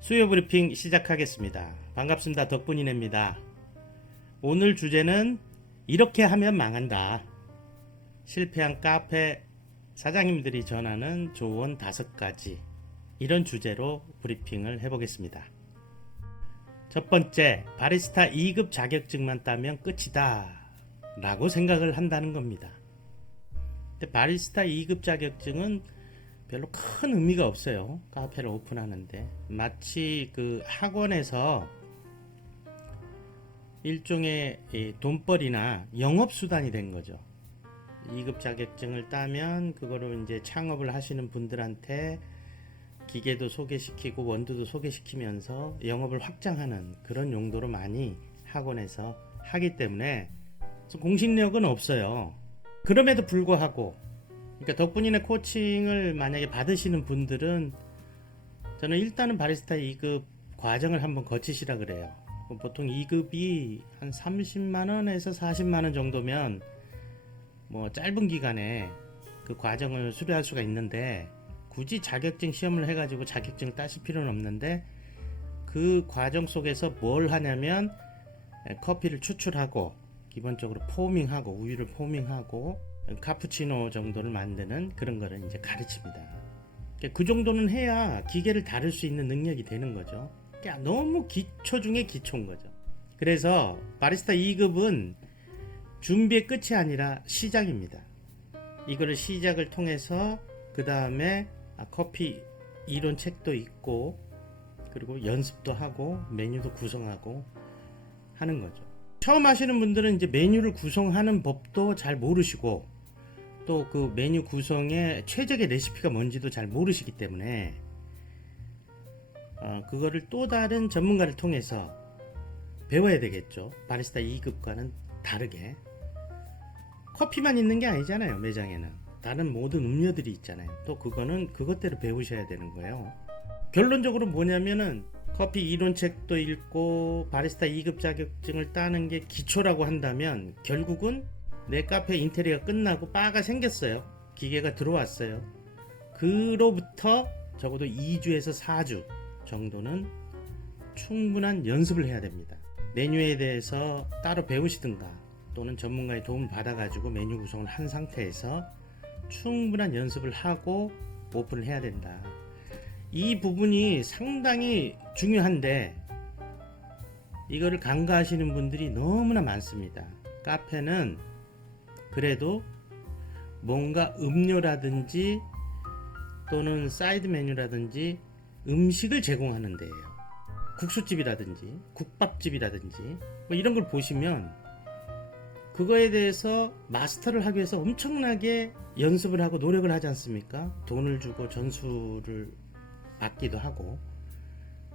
수요 브리핑 시작하겠습니다. 반갑습니다. 덕분이네입니다. 오늘 주제는 이렇게 하면 망한다. 실패한 카페 사장님들이 전하는 조언 5가지. 이런 주제로 브리핑을 해보겠습니다. 첫 번째, 바리스타 2급 자격증만 따면 끝이다 라고 생각을 한다는 겁니다. 근데 바리스타 2급 자격증은 별로 큰 의미가 없어요. 카페를 오픈하는데 마치 그 학원에서 일종의 돈벌이나 영업수단이 된 거죠. 2급 자격증을 따면 그거로 이제 창업을 하시는 분들한테 기계도 소개시키고 원두도 소개시키면서 영업을 확장하는 그런 용도로 많이 학원에서 하기 때문에 공신력은 없어요. 그럼에도 불구하고 그러니까 덕분이네 코칭을 만약에 받으시는 분들은 저는 일단은 바리스타 2급 과정을 한번 거치시라 그래요. 보통 2급이 한 30만원에서 40만원 정도면 뭐 짧은 기간에 그 과정을 수료할 수가 있는데 굳이 자격증 시험을 해가지고 자격증을 따실 필요는 없는데 그 과정 속에서 뭘 하냐면 커피를 추출하고 기본적으로 포밍하고 우유를 포밍하고 카푸치노 정도를 만드는 그런 거를 이제 가르칩니다. 그 정도는 해야 기계를 다룰 수 있는 능력이 되는 거죠. 너무 기초 중에 기초인 거죠. 그래서 바리스타 2급은 준비의 끝이 아니라 시작입니다. 이거를 시작을 통해서 그 다음에 커피 이론 책도 있고 그리고 연습도 하고 메뉴도 구성하고 하는 거죠. 처음 하시는 분들은 이제 메뉴를 구성하는 법도 잘 모르시고 또 그 메뉴 구성의 최적의 레시피가 뭔지도 잘 모르시기 때문에 그거를 또 다른 전문가를 통해서 배워야 되겠죠. 바리스타 2급과는 다르게 커피만 있는 게 아니잖아요. 매장에는 다른 모든 음료들이 있잖아요. 또 그거는 그것대로 배우셔야 되는 거예요. 결론적으로 뭐냐면은 커피 이론책도 읽고 바리스타 2급 자격증을 따는 게 기초라고 한다면 결국은 내 카페 인테리어가 끝나고 바가 생겼어요. 기계가 들어왔어요. 그로부터 적어도 2주에서 4주 정도는 충분한 연습을 해야 됩니다. 메뉴에 대해서 따로 배우시든가 또는 전문가의 도움을 받아가지고 메뉴 구성을 한 상태에서 충분한 연습을 하고 오픈을 해야 된다. 이 부분이 상당히 중요한데 이거를 간과하시는 분들이 너무나 많습니다. 카페는 그래도 뭔가 음료라든지 또는 사이드 메뉴라든지 음식을 제공하는 데예요. 국수집이라든지 국밥집이라든지 뭐 이런 걸 보시면 그거에 대해서 마스터를 하기 위해서 엄청나게 연습을 하고 노력을 하지 않습니까? 돈을 주고 전수를 받기도 하고.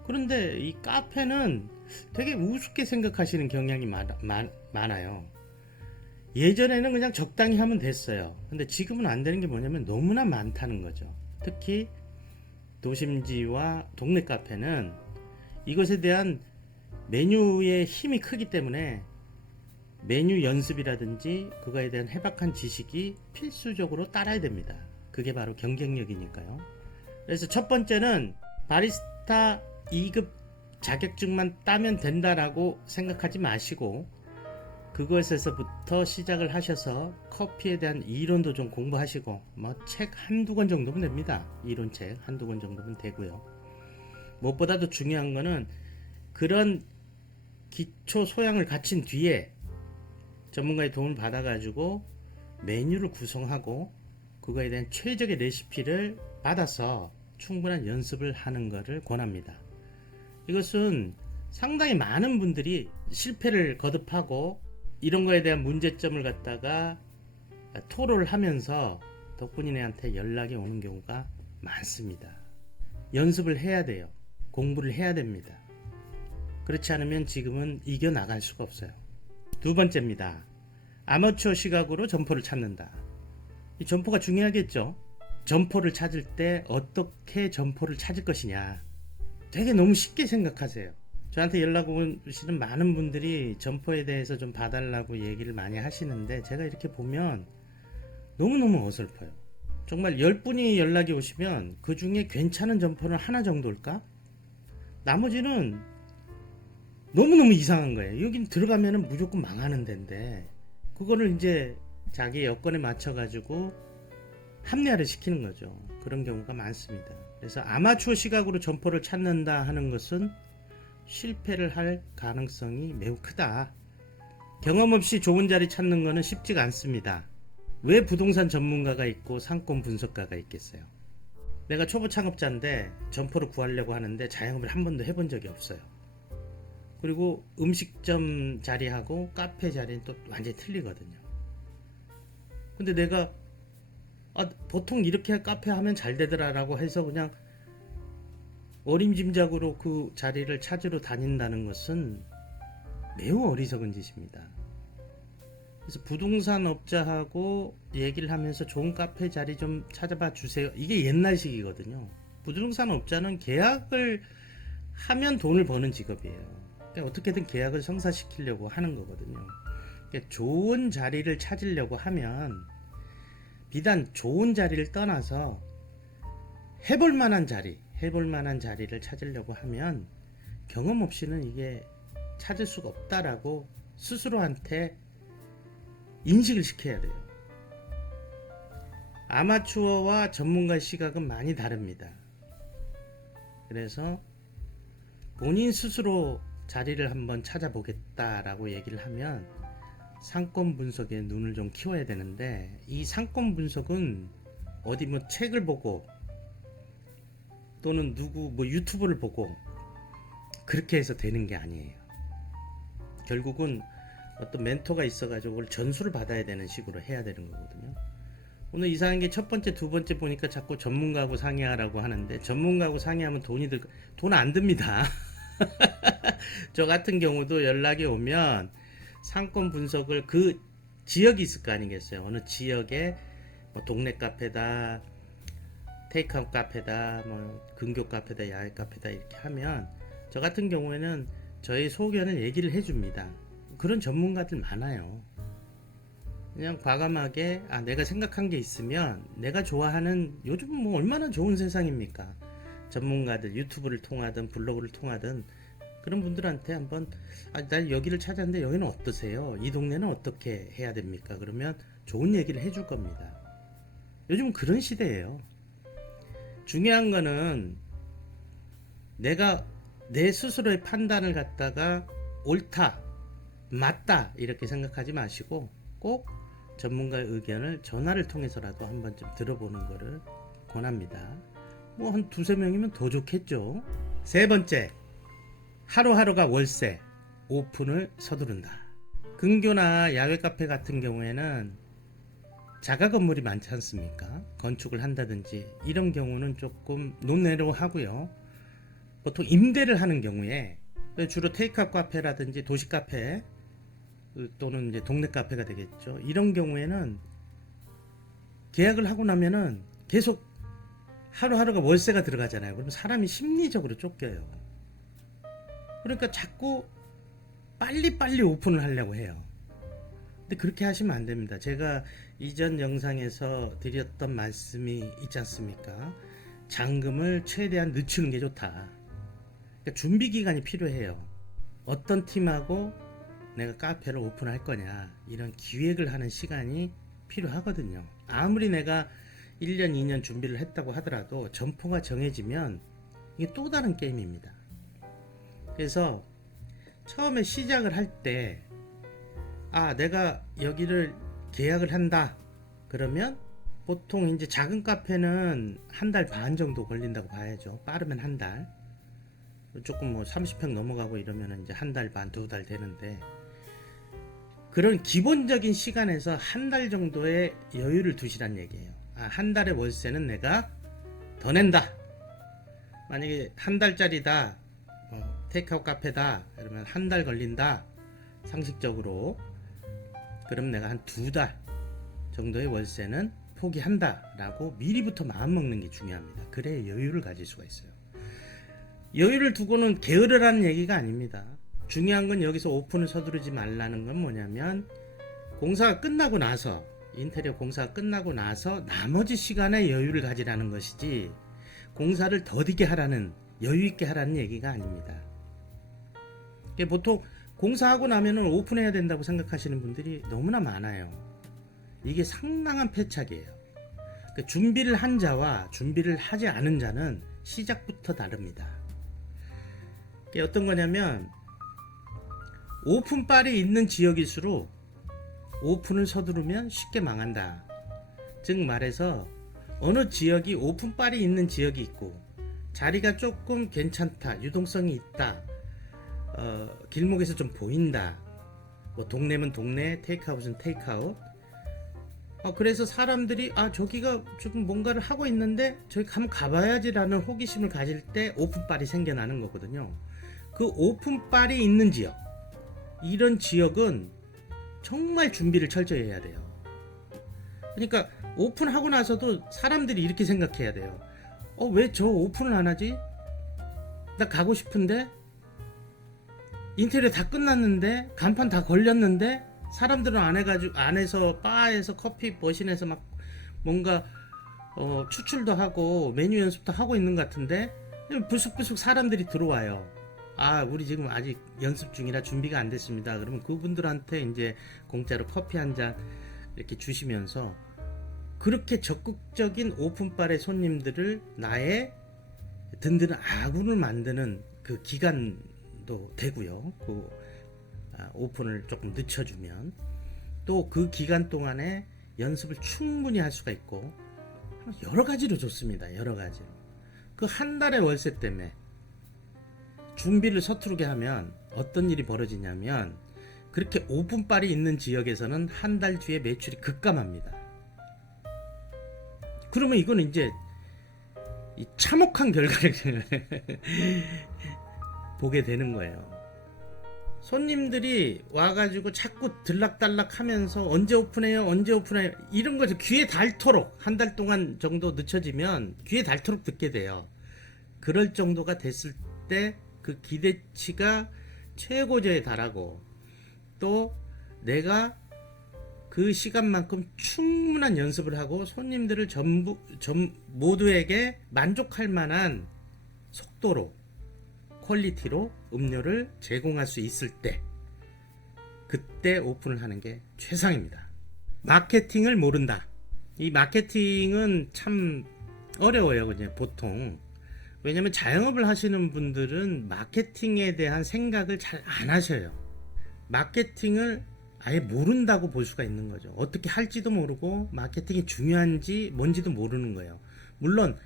그런데 이 카페는 되게 우습게 생각하시는 경향이 많아요. 예전에는 그냥 적당히 하면 됐어요. 근데 지금은 안 되는 게 뭐냐면 너무나 많다는 거죠. 특히 도심지와 동네 카페는 이것에 대한 메뉴의 힘이 크기 때문에 메뉴 연습이라든지 그거에 대한 해박한 지식이 필수적으로 따라야 됩니다. 그게 바로 경쟁력이니까요. 그래서 첫 번째는 바리스타 2급 자격증만 따면 된다라고 생각하지 마시고 그것에서부터 시작을 하셔서 커피에 대한 이론도 좀 공부하시고 뭐 책 한두 권 정도면 됩니다. 이론책 한두 권 정도면 되고요. 무엇보다도 중요한 거는 그런 기초 소양을 갖춘 뒤에 전문가의 도움을 받아가지고 메뉴를 구성하고 그거에 대한 최적의 레시피를 받아서 충분한 연습을 하는 것을 권합니다. 이것은 상당히 많은 분들이 실패를 거듭하고 이런 거에 대한 문제점을 갖다가 토로를 하면서 덕분이네한테 연락이 오는 경우가 많습니다. 연습을 해야 돼요. 공부를 해야 됩니다. 그렇지 않으면 지금은 이겨나갈 수가 없어요. 두 번째입니다. 아마추어 시각으로 점포를 찾는다. 이 점포가 중요하겠죠. 점포를 찾을 때 어떻게 점포를 찾을 것이냐. 되게 너무 쉽게 생각하세요. 저한테 연락 오시는 많은 분들이 점포에 대해서 좀 봐달라고 얘기를 많이 하시는데 제가 이렇게 보면 너무너무 어설퍼요. 정말 10분이 연락이 오시면 그 중에 괜찮은 점포는 하나 정도일까? 나머지는 너무너무 이상한 거예요. 여긴 들어가면은 무조건 망하는 데인데 그거를 이제 자기 여건에 맞춰 가지고 합리화를 시키는 거죠. 그런 경우가 많습니다. 그래서 아마추어 시각으로 점포를 찾는다 하는 것은 실패를 할 가능성이 매우 크다. 경험 없이 좋은 자리 찾는 것은 쉽지가 않습니다. 왜 부동산 전문가가 있고 상권 분석가가 있겠어요? 내가 초보 창업자인데 점포를 구하려고 하는데 자영업을 한 번도 해본 적이 없어요. 그리고 음식점 자리하고 카페 자리는 또 완전히 틀리거든요. 근데 내가 보통 이렇게 카페 하면 잘 되더라라고 해서 그냥 어림짐작으로 그 자리를 찾으러 다닌다는 것은 매우 어리석은 짓입니다. 그래서 부동산 업자하고 얘기를 하면서 좋은 카페 자리 좀 찾아봐 주세요. 이게 옛날식이거든요. 부동산 업자는 계약을 하면 돈을 버는 직업이에요. 그러니까 어떻게든 계약을 성사시키려고 하는 거거든요. 그러니까 좋은 자리를 찾으려고 하면 비단 좋은 자리를 떠나서 해볼 만한 자리를 찾으려고 하면 경험 없이는 이게 찾을 수가 없다라고 스스로한테 인식을 시켜야 돼요. 아마추어와 전문가의 시각은 많이 다릅니다. 그래서 본인 스스로 자리를 한번 찾아보겠다라고 얘기를 하면 상권 분석에 눈을 좀 키워야 되는데, 이 상권 분석은 어디 뭐 책을 보고 또는 누구 뭐 유튜브를 보고 그렇게 해서 되는 게 아니에요. 결국은 어떤 멘토가 있어가지고 그걸 전수를 받아야 되는 식으로 해야 되는 거거든요. 오늘 이상한 게 첫 번째, 두 번째 보니까 자꾸 전문가하고 상의하라고 하는데, 전문가하고 상의하면 돈 안 듭니다. 저 같은 경우도 연락이 오면 상권 분석을 그 지역이 있을 거 아니겠어요. 어느 지역에 뭐 동네 카페다, 테이크아웃 카페다, 뭐 근교 카페다, 야외 카페다 이렇게 하면 저 같은 경우에는 저희 소견을 얘기를 해줍니다. 그런 전문가들 많아요. 그냥 과감하게 내가 생각한 게 있으면, 내가 좋아하는, 요즘 뭐 얼마나 좋은 세상입니까? 전문가들 유튜브를 통하든 블로그를 통하든 그런 분들한테 한번 난 여기를 찾았는데 여기는 어떠세요? 이 동네는 어떻게 해야 됩니까? 그러면 좋은 얘기를 해줄 겁니다. 요즘은 그런 시대예요. 중요한 거는 내가 내 스스로의 판단을 갖다가 옳다, 맞다 이렇게 생각하지 마시고 꼭 전문가의 의견을 전화를 통해서라도 한번 좀 들어보는 거를 권합니다. 뭐 한 두세 명이면 더 좋겠죠. 세 번째, 하루하루가 월세, 오픈을 서두른다. 근교나 야외 카페 같은 경우에는 자가 건물이 많지 않습니까? 건축을 한다든지 이런 경우는 조금 논외로 하고요. 보통 임대를 하는 경우에 주로 테이크아웃 카페라든지 도시 카페 또는 이제 동네 카페가 되겠죠. 이런 경우에는 계약을 하고 나면은 계속 하루하루가 월세가 들어가잖아요. 그럼 사람이 심리적으로 쫓겨요. 그러니까 자꾸 빨리빨리 오픈을 하려고 해요. 근데 그렇게 하시면 안 됩니다. 제가 이전 영상에서 드렸던 말씀이 있지 않습니까? 잔금을 최대한 늦추는 게 좋다. 그러니까 준비 기간이 필요해요. 어떤 팀하고 내가 카페를 오픈할 거냐, 이런 기획을 하는 시간이 필요하거든요. 아무리 내가 1년, 2년 준비를 했다고 하더라도 점포가 정해지면 이게 또 다른 게임입니다. 그래서 처음에 시작을 할 때 내가 여기를 계약을 한다 그러면 보통 이제 작은 카페는 한 달 반 정도 걸린다고 봐야죠. 빠르면 한 달, 조금 뭐 30평 넘어가고 이러면 이제 한 달 반, 두 달 되는데, 그런 기본적인 시간에서 한 달 정도의 여유를 두시란 얘기예요. 한 달의 월세는 내가 더 낸다. 만약에 한 달짜리다, 테이크아웃 카페다, 그러면 한 달 걸린다, 상식적으로. 그럼 내가 한 두 달 정도의 월세는 포기한다 라고 미리부터 마음먹는 게 중요합니다. 그래야 여유를 가질 수가 있어요. 여유를 두고는 게으르라는 얘기가 아닙니다. 중요한 건 여기서 오픈을 서두르지 말라는 건 뭐냐면, 공사가 끝나고 나서, 인테리어 공사가 끝나고 나서 나머지 시간에 여유를 가지라는 것이지 공사를 더디게 하라는 여유 있게 하라는 얘기가 아닙니다. 보통 공사하고 나면은 오픈해야 된다고 생각하시는 분들이 너무나 많아요. 이게 상당한 패착이에요. 준비를 한 자와 준비를 하지 않은 자는 시작부터 다릅니다. 어떤 거냐면 오픈빨이 있는 지역일수록 오픈을 서두르면 쉽게 망한다. 즉 말해서 어느 지역이 오픈빨이 있는 지역이 있고 자리가 조금 괜찮다, 유동성이 있다, 길목에서 좀 보인다, 뭐 동네면 동네, 테이크아웃은 테이크아웃, 그래서 사람들이 저기가 지금 뭔가를 하고 있는데 저기 한번 가봐야지라는 호기심을 가질 때 오픈빨이 생겨나는 거거든요. 그 오픈빨이 있는 지역, 이런 지역은 정말 준비를 철저히 해야 돼요. 그러니까 오픈하고 나서도 사람들이 이렇게 생각해야 돼요. 왜 저 오픈을 안 하지? 나 가고 싶은데, 인테리어 다 끝났는데, 간판 다 걸렸는데, 사람들은 안 해가지고 안에서 바에서 커피 머신에서 막 뭔가 추출도 하고 메뉴 연습도 하고 있는 것 같은데 부숙부숙 사람들이 들어와요. 우리 지금 아직 연습 중이라 준비가 안 됐습니다. 그러면 그분들한테 이제 공짜로 커피 한 잔 이렇게 주시면서 그렇게 적극적인 오픈바의 손님들을 나의 든든한 아군을 만드는 그 기간도 되고요. 오픈을 조금 늦춰주면 또 그 기간 동안에 연습을 충분히 할 수가 있고 여러 가지로 좋습니다. 여러 가지로. 그 한 달의 월세 때문에 준비를 서투르게 하면 어떤 일이 벌어지냐면 그렇게 오픈빨이 있는 지역에서는 한 달 뒤에 매출이 급감합니다. 그러면 이거는 이제 이 참혹한 결과를 보게 되는 거예요. 손님들이 와가지고 자꾸 들락달락 하면서 언제 오픈해요? 언제 오픈해요? 이런 거죠. 귀에 닳도록 한 달 동안 정도 늦춰지면 귀에 닳도록 듣게 돼요. 그럴 정도가 됐을 때 그 기대치가 최고조에 달하고 또 내가 그 시간만큼 충분한 연습을 하고 손님들을 모두에게 만족할 만한 속도로 퀄리티로 음료를 제공할 수 있을 때 그때 오픈을 하는 게 최상입니다. 마케팅을 모른다. 이 마케팅은 참 어려워요. 그냥 보통. 왜냐면 자영업을 하시는 분들은 마케팅에 대한 생각을 잘 안 하셔요. 마케팅을 아예 모른다고 볼 수가 있는 거죠. 어떻게 할지도 모르고 마케팅이 중요한지 뭔지도 모르는 거예요. 물론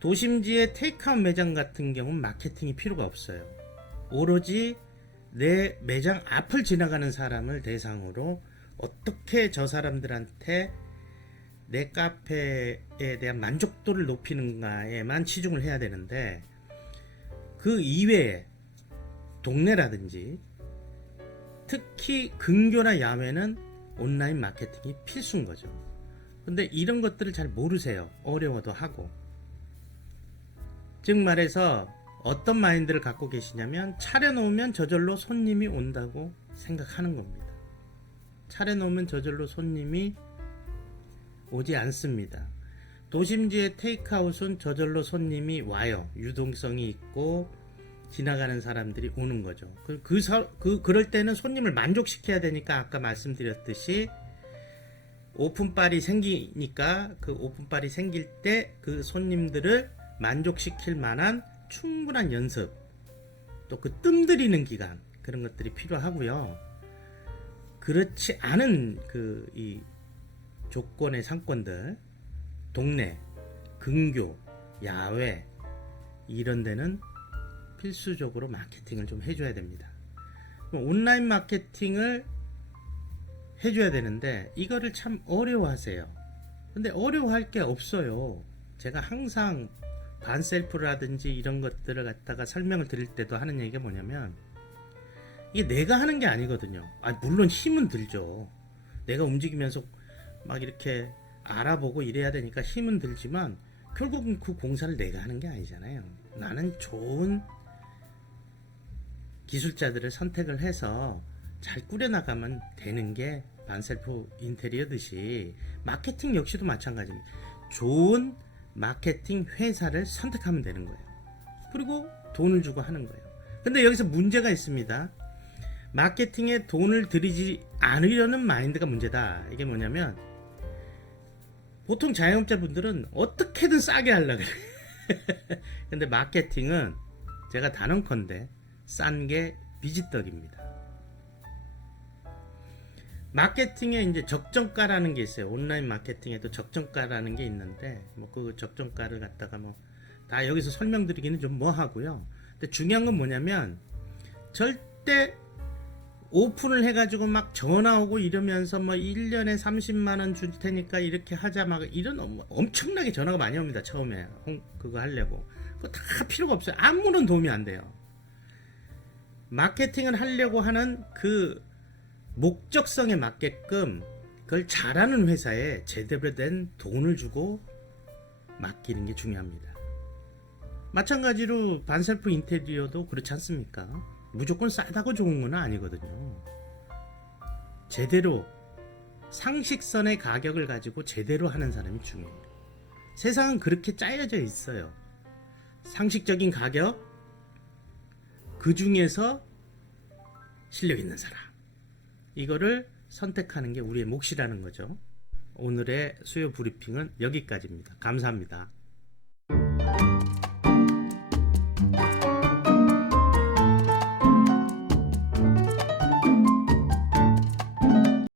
도심지의 테이크아웃 매장 같은 경우는 마케팅이 필요가 없어요. 오로지 내 매장 앞을 지나가는 사람을 대상으로 어떻게 저 사람들한테 내 카페에 대한 만족도를 높이는가에만 치중을 해야 되는데 그 이외에 동네라든지 특히 근교나 야외는 온라인 마케팅이 필수인 거죠. 근데 이런 것들을 잘 모르세요. 어려워도 하고. 즉 말해서 어떤 마인드를 갖고 계시냐면 차려놓으면 저절로 손님이 온다고 생각하는 겁니다. 차려놓으면 저절로 손님이 오지 않습니다. 도심지의 테이크아웃은 저절로 손님이 와요. 유동성이 있고 지나가는 사람들이 오는 거죠. 그럴 때는 손님을 만족시켜야 되니까 아까 말씀드렸듯이 오픈빨이 생기니까 그 오픈빨이 생길 때 그 손님들을 만족시킬 만한 충분한 연습 또 그 뜸들이는 기간 그런 것들이 필요하고요. 그렇지 않은 이 조건의 상권들 동네, 근교, 야외 이런 데는 필수적으로 마케팅을 좀 해줘야 됩니다. 온라인 마케팅을 해줘야 되는데 이거를 참 어려워하세요. 근데 어려워할 게 없어요. 제가 항상 반셀프라든지 이런 것들을 갖다가 설명을 드릴 때도 하는 얘기가 뭐냐면 이게 내가 하는 게 아니거든요. 물론 힘은 들죠. 내가 움직이면서 막 이렇게 알아보고 이래야 되니까 힘은 들지만 결국은 그 공사를 내가 하는 게 아니잖아요. 나는 좋은 기술자들을 선택을 해서 잘 꾸려나가면 되는 게 반셀프 인테리어듯이 마케팅 역시도 마찬가지입니다. 좋은 마케팅 회사를 선택하면 되는 거예요. 그리고 돈을 주고 하는 거예요. 근데 여기서 문제가 있습니다. 마케팅에 돈을 들이지 않으려는 마인드가 문제다. 이게 뭐냐면 보통 자영업자분들은 어떻게든 싸게 하려고 그래요. 근데 마케팅은 제가 단언컨대 싼 게 비지떡입니다. 마케팅에 이제 적정가라는 게 있어요. 온라인 마케팅에도 적정가라는 게 있는데 뭐 그 적정가를 갖다가 뭐 다 여기서 설명드리기는 좀 뭐 하고요. 근데 중요한 건 뭐냐면 절대 오픈을 해가지고 막 전화 오고 이러면서 뭐 1년에 30만 원 줄 테니까 이렇게 하자 막 이런 엄청나게 전화가 많이 옵니다. 처음에 그거 하려고. 그거 다 필요가 없어요. 아무런 도움이 안 돼요. 마케팅을 하려고 하는 그 목적성에 맞게끔 그걸 잘하는 회사에 제대로 된 돈을 주고 맡기는 게 중요합니다. 마찬가지로 반셀프 인테리어도 그렇지 않습니까? 무조건 싸다고 좋은 건 아니거든요. 제대로 상식선의 가격을 가지고 제대로 하는 사람이 중요해요. 세상은 그렇게 짜여져 있어요. 상식적인 가격, 그 중에서 실력 있는 사람, 이거를 선택하는 게 우리의 몫이라는 거죠. 오늘의 수요 브리핑은 여기까지입니다. 감사합니다.